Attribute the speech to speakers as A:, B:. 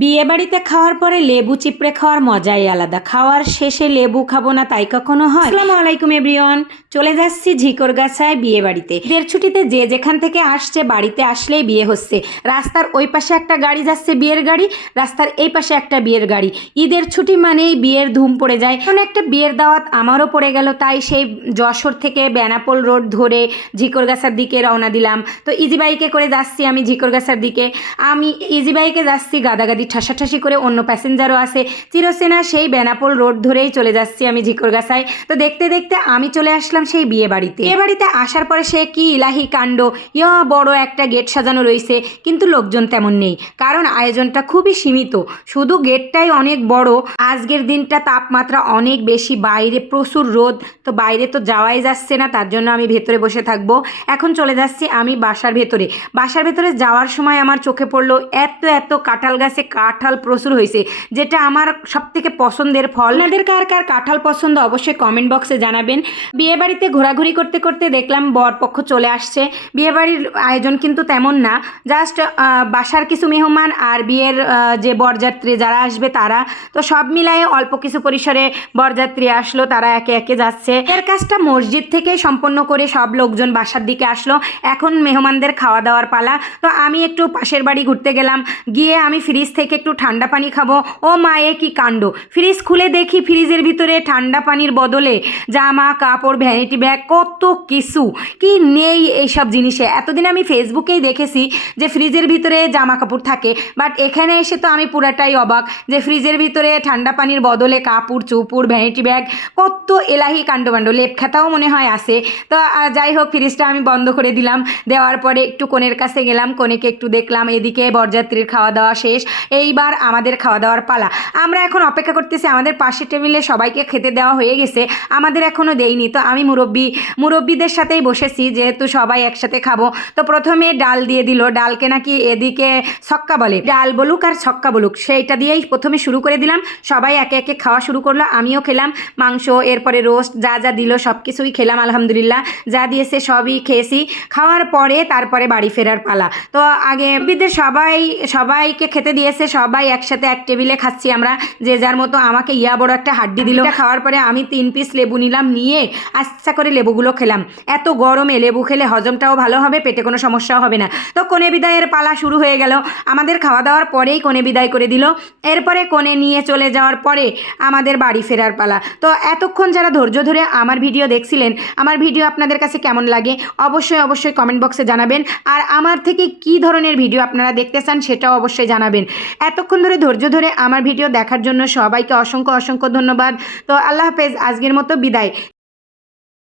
A: বিয়ে বাড়িতে খাওয়ার পরে লেবু চিপড়ে খাওয়ার মজাই আলাদা। খাওয়ার শেষে লেবু খাব না তাই কখনো হয়? আসসালামু আলাইকুম, এভরিওয়ান। চলে যাচ্ছি ঝিকর গাছায় বিয়ে বাড়িতে বিয়ের ছুটিতে যে যেখান থেকে আসছে, বাড়িতে আসলেই বিয়ে হচ্ছে। রাস্তার ওই পাশে একটা গাড়ি যাচ্ছে, বিয়ের গাড়ি। রাস্তার এই পাশে একটা বিয়ের গাড়ি। ঈদের ছুটি মানেই বিয়ের ধুম পড়ে যায়। কারণ একটা বিয়ের দাওয়াত আমারও পড়ে গেল, তাই সেই যশোর থেকে বেনাপোল রোড ধরে ঝিকরগাছার দিকে রওনা দিলাম। তো ইজি বাইকে করে যাচ্ছি আমি ঝিকরগাছার দিকে। আমি ইজি বাইকে যাচ্ছি গাদাগাদি ঠাসাঠাসি করে অন্য প্যাসেঞ্জারও আসে। চিরসেনা সেই বেনাপোল রোড ধরেই চলে যাচ্ছি আমি ঝিকরগাছায়। তো দেখতে দেখতে আমি চলে আসলাম সেই বিয়ে বাড়িতে। বিয়ে বাড়িতে আসার পরে সে কি ইলাহি কাণ্ড, ইয়া বড় একটা গেট সাজানো রয়েছে কিন্তু লোকজন তেমন নেই, কারণ আয়োজনটা খুবই সীমিত। শুধু গেটটাই অনেক বড়, আজকের দিনটা তাপমাত্রা অনেক বেশি, বাইরে প্রচুর রোদ, তো বাইরে তো যাওয়াই যাচ্ছে না, তার জন্য আমি ভেতরে বসে থাকব। এখন চলে যাচ্ছি আমি বাসার ভেতরে। বাসার ভেতরে যাওয়ার সময় আমার চোখে পড়ল এত এত কাঁঠাল গাছে কাঁঠাল প্রচুর হয়েছে। যেটা আমার সব থেকে পছন্দের ফল। আপনাদের কার কার কাঁঠাল পছন্দ অবশ্যই কমেন্ট বক্সে জানাবেন। বিয়ে বাড়িতে ঘোরাঘুরি করতে করতে দেখলাম বরপক্ষ চলে আসছে। বিয়ে বাড়ির আয়োজন কিন্তু তেমন না। জাস্ট বাসার কিছু মেহমান আর বিয়ের যে বরযাত্রী যারা আসবে তারা। তো সব মিলায়ে অল্প কিছু পরিসরে বরযাত্রী আসলো, তারা একে একে যাচ্ছে। এর কাজটা মসজিদ থেকে সম্পন্ন করে সব লোকজন বাসার দিকে আসলো। এখন মেহমানদের খাওয়া দাওয়ার পালা। তো আমি একটু পাশের বাড়ি ঘুরতে গেলাম। গিয়ে আমি ফ্রিজ থেকে একটু ঠান্ডা পানি খাব। ও মায়ে কি কাণ্ড? ফ্রিজ খুলে দেখি ফ্রিজের ভিতরে ঠান্ডা পানির বদলে জামা, কাপড় ভ্যানিটি ব্যাগ কত কিছু। কি নেই এইসব জিনিসে? এতদিন আমি ফেসবুকেই দেখেছি যে ফ্রিজের ভিতরে জামা কাপড় থাকে বাট এখানে এসে তো আমি পুরাটাই অবাক যে ফ্রিজের ভিতরে ঠান্ডা পানির বদলে কাপড় চুপুর ভ্যানিটি ব্যাগ কত এলাহি কাণ্ডবাণ্ড। লেপ খাতাও মনে হয় আসে তো যাই হোক, ফ্রিজটা আমি বন্ধ করে দিলাম। দেওয়ার পরে একটু কোণের কাছে গেলাম কোণেকে একটু দেখলাম। এদিকে বরযাত্রীর খাওয়া দাওয়া শেষ। এইবার আমাদের খাওয়া দাওয়ার পালা। আমরা এখন অপেক্ষা করতেছি আমাদের পাশের টেবিলে সবাইকে খেতে দেওয়া হয়ে গেছে। আমাদের এখনও দেয়নি। তো আমি মুরব্বি, মুরব্বিদের সাথেই বসেছি যেহেতু সবাই একসাথে খাব। তো প্রথমে ডাল দিয়ে দিল। ডালকে নাকি এদিকে ছক্কা বলে। ডাল বলুক আর ছক্কা বলুক, সেইটা দিয়েই প্রথমে শুরু করে দিলাম। সবাই একে একে খাওয়া শুরু করল, আমিও খেলাম। মাংস, এরপরে রোস্ট, যা যা দিল সব কিছুই খেলাম, আলহামদুলিল্লাহ। যা দিয়েছে সবই খেয়েছি। খাওয়ার পরে তারপরে বাড়ি ফেরার পালা। তো আগে বিদের সবাই, সবাইকে খেতে দিয়েছে। সবাই একসাথে এক টেবিলে খাচ্ছি আমরা। যে যার মতো আমাকে ইয়া বড় একটা হাড্ডি দিল। খাওয়ার পরে আমি তিন পিস লেবু নিলাম, নিয়ে আচ্ছা করে লেবুগুলো খেলাম। এত গরমে লেবু খেলে হজমটাও ভালো হবে, পেটে কোনো সমস্যাও হবে না। তো কোণে বিদায়ের পালা শুরু হয়ে গেল। আমাদের খাওয়া দাওয়ার পরেই কোণে বিদায় করে দিল। এরপরে কোণে নিয়ে চলে যাওয়ার পরে আমাদের বাড়ি ফেরার পালা। তো এতক্ষণ যারা ধৈর্য ধরে আমার ভিডিও দেখছিলেন, আমার ভিডিও আপনাদের কাছে কেমন লাগে অবশ্যই অবশ্যই কমেন্ট বক্সে জানাবেন। আর আমার থেকে কি ধরনের ভিডিও আপনারা দেখতে চান সেটাও অবশ্যই জানাবেন। এতক্ষণ ধরে ধৈর্য ধরে আমার ভিডিও দেখার জন্য সবাইকে অসংখ্য অসংখ্য ধন্যবাদ। তো আল্লাহ হাফেজ, আজকের মতো বিদায়।